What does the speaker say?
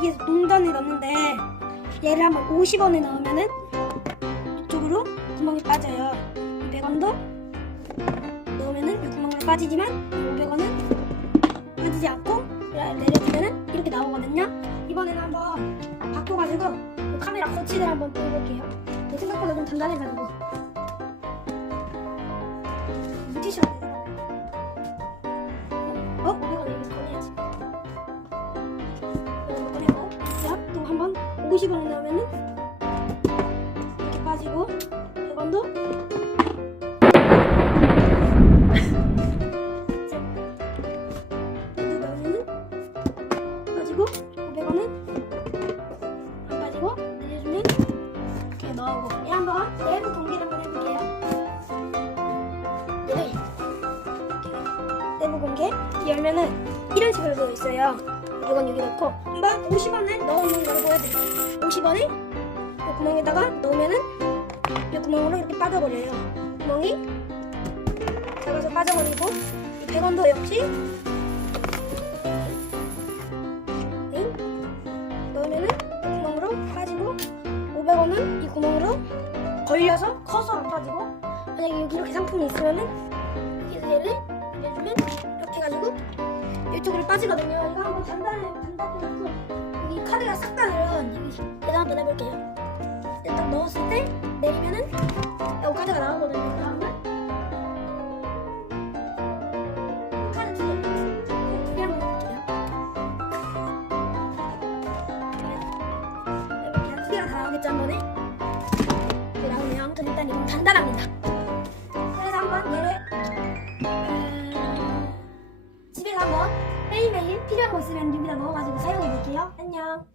여기에서 농단을 넣는데 얘를 한번 50원에 넣으면은 이쪽으로 구멍이 빠져요. 100원도 넣으면은 이 구멍으로 빠지지만 500원은 빠지지 않고 내려주면은 이렇게 나오거든요. 이번에는 한번 바꿔가지고 이 카메라 거치대 한번 보여볼게요. 생각보다 좀 단단해가지고 안 90원이 나오면은 이렇게 빠지고 100원도. 빠지고 500원은 안 빠지고 내려주면 이렇게 넣어고. 얘 한번 내부 공개를 한번 해볼게요. 네. 내부 공개 열면은 이런 식으로 되어 있어요. 이건 여기 넣고 한번 50원을 넣어놓은 걸 보여드릴게요 50원을 이 구멍에다가 넣으면은 이 구멍으로 이렇게 빠져버려요 구멍이 작아서 빠져버리고 이 100원도 역시 네. 넣으면은 구멍으로 빠지고 500원은 이 구멍으로 걸려서 커서 안 빠지고 만약에 여기 이렇게 상품이 있으면은 여기서 얘를 내주면 이렇게 해가지고 이쪽으로 빠지거든요. 이거 한번 단단히 놓고 여기 카드가 싹 가는 여기 얘도 한번 해볼게요. 일단 딱 넣었을 때 내리면은 이 카드가 나오거든요. 다음은 다한 번에 이렇게 나오네요 아무튼 일단 이건 단단합니다 필요한 거 있으면 여기다 넣어가지고 사용해 볼게요. 안녕